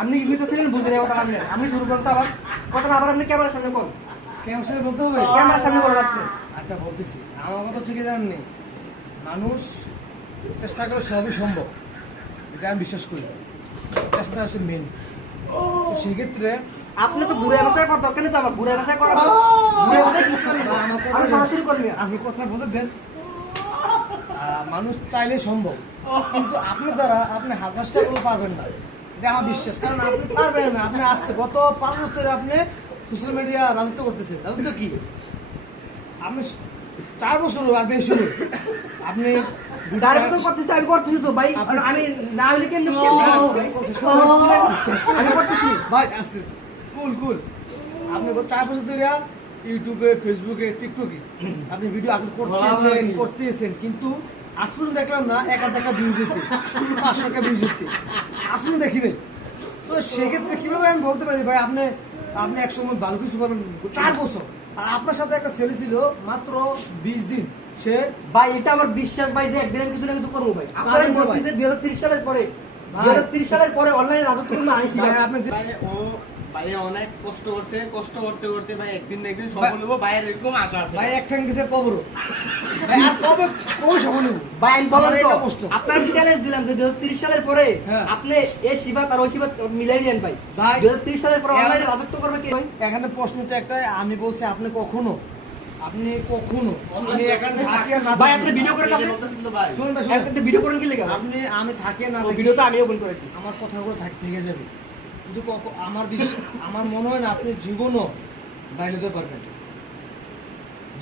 আপনি ইভিতে ছিলেন বুঝে নেই কথা আপনি আমি শুরু করতে আবার কথাটা আবার আপনি ক্যামেরার সামনে কোন ক্যামেরার সামনে বলতে হবে? ক্যামেরার সামনে বলুন আপনি। আচ্ছা বলতেছি, আমার কথা হচ্ছে কি জানেননি, মানুষ চেষ্টা করে সবই সম্ভব, এটা আমি বিশ্বাস করি। চেষ্টা হচ্ছে মেন। তো সেক্ষেত্রে আপনি তো দূরে ভাষায় কথা কেন তো আবার দূরে ভাষায় করা দূরে ভাষায় কি করবেন আমি সরাসরি করবি আপনি কথা বলতে দেন। মানুষ চাইলে সম্ভব, কিন্তু আপনার দ্বারা আপনি হাজারটা গুলো পারবেন না, এটা আমার বিশ্বাস। কারণ আপনি পারবেন না, আপনি আসতে গত 5 বছরে আপনি সোশ্যাল মিডিয়া রাজত্ব করতেছেন। রাজত্ব কি? আপনি 4 বছর আর বেশি হলো আপনি তার তো করতেছি আমি করতেছি তো ভাই আমি না হলে কেন আমি করতেছি ভাই আসতে কুল আপনি 4 বছর ধরে ইউটিউবে, ফেসবুকে, টিকটকে আপনি ভিডিও আপলোড করতেছেন, কিন্তু আজ পর্যন্ত দেখলাম না 1000 টাকা ভিউজ হতে, 500 টাকা ভিউজ হতে, আসলে দেখি নাই। তো সেক্ষেত্রে কিভাবে আমি বলতে পারি ভাই আপনি এক সময় ভালো কিছু করবেন? 4 বছর। আর আপনার সাথে একটা ছেলে ছিল মাত্র 20 দিন, সে ভাই এটা আমার বিশ্বাস ভাই যে একদিন আমি কিছু না কিছু করবো ভাই আপনারা বলছি যে 2030 সালের পরে 2030 সালের পরে অনলাইনে রাজত্ব করলে আইছি ভাই আপনি ও ভাইয়া অনেক কষ্ট করছে, কষ্ট করতে করতে ভাই একদিন না একদিন সফল হবো, ভাইয়ের এরকম আশা আছে। ভাই এক ঠ্যাং গেছে কবর, ভাই আর কবে সফল হবো? ভাই আমি বলেন এটা তো কষ্ট। আপনার চ্যালেঞ্জ দিলাম যে 2030 সালের পরে হ্যাঁ। আপনি এই শিবা আর ওই শিবা মিলাই নেন ভাই ভাই 2030 সালের পরে অনলাইনে রাজত্ব করবে কি ভাই এখানে প্রশ্ন হচ্ছে একটা, আমি বলছি আপনি কখনো আমি এখানে থাকি আর না ভাই থাকি। আপনি ভিডিও করেন আপনি বলতেছেন তো ভাই শুনুন ভাই, আপনি ভিডিও করেন কি লেগে আমি থাকি আর না ও থাকি, ভিডিও তো আমি ওপেন করেছি আমার কথাগুলো থেকে যাবে, কিন্তু আমার মনে হয় না আপনি জীবনও বাইরে যেতে পারবেন,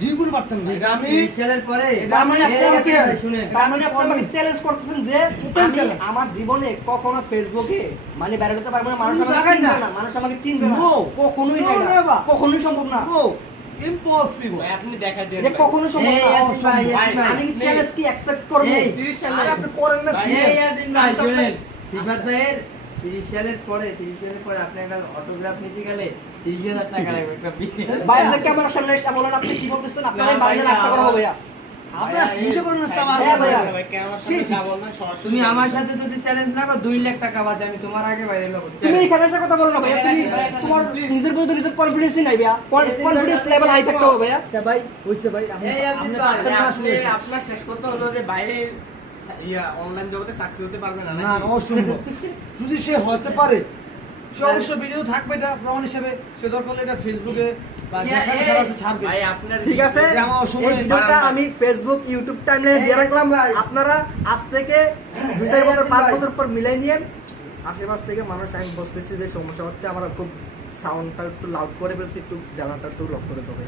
জীবন পারতেন না। এটা আমি সালের পরে তার মানে আপনি আমাকে শুনেন, তার মানে আপনি আমাকে চ্যালেঞ্জ করতেছেন যে আমি challenge। আমার জীবনে কখনো ফেসবুকে মানে বাইরে হতে পারবো না মানুষ কোনো আমাকে জায়গায় চিনবে না। না মানুষ আমাকে চিনবে না No, কখনোই no, না never। কখনোই সম্ভব না নো ইম্পসিবল। ভাই আপনি দেখাই দেন যে ভাই। কখনো সম্ভব এই না ইয়াসিন ভাই, ইয়াসিন ভাই। আমি চ্যালেঞ্জ কি অ্যাকসেপ্ট করব এই, 30 আর সালে আপনি করেন না এই ইয়াসিন ভাই আমি তো শুনেন, সিফাত ভাইয়ের 30 সালের পরে আপনি একটা অটোগ্রাফ নিতে গেলে 30,000 টাকা লাগবে একটা ভাই আপনি ক্যামেরার সামনে এসে বলেন আপনি কি বলতেছেন আপনারা বাইরে নাস্তা করবো ভাইয়া আপনি নিজে করেন না আমার হ্যাঁ ভাইয়া। ভাই ক্যামেরার সামনে যা বলবেন সরাসরি তুমি আমার সাথে যদি চ্যালেঞ্জ না করো 2 লাখ টাকা বাঁচে, আমি তোমার আগে বাইরে যাবো। তুমি এখানে এসে কথা বলো না ভাইয়া তুমি তোমার নিজের প্রতি নিজের কনফিডেন্সই নাই ভাইয়া কনফিডেন্স লেভেল হাই থাকতে হবে ভাইয়া আচ্ছা ভাই হইছে ভাই, আপনি এই ইয়াসিন আপনি ভাই, পারতেন না আপনি আসলে। আপনার শেষ কথা হলো যে বাইরে অনলাইন জগতে সাকসেস হতে পারবে না না নাকি? অসম্ভব। যদি সে হতে পারে সে অবশ্যই ভিডিও থাকবে, এটা প্রমাণ হিসেবে সে দরকার হলে এটা ফেসবুকে বা যেখানে ছাড়া আছে ছাড়বে। ভাই আপনার ঠিক আছে যে আমার অসময়ে এই ভিডিওটা বারান্দা। আমি ফেসবুক ইউটিউব টাইমলাইনে দিয়ে রাখলাম আপনারা আজ থেকে 2 বছর 5 বছর পর মিলাই নিয়েন আশেপাশ থেকে মানুষ আমি বলতেছি যে সমস্যা হচ্ছে আমরা খুব সাউন্ডটা একটু লাউড করে ফেলছি একটু জ্বালাটা একটু লক করে দেবে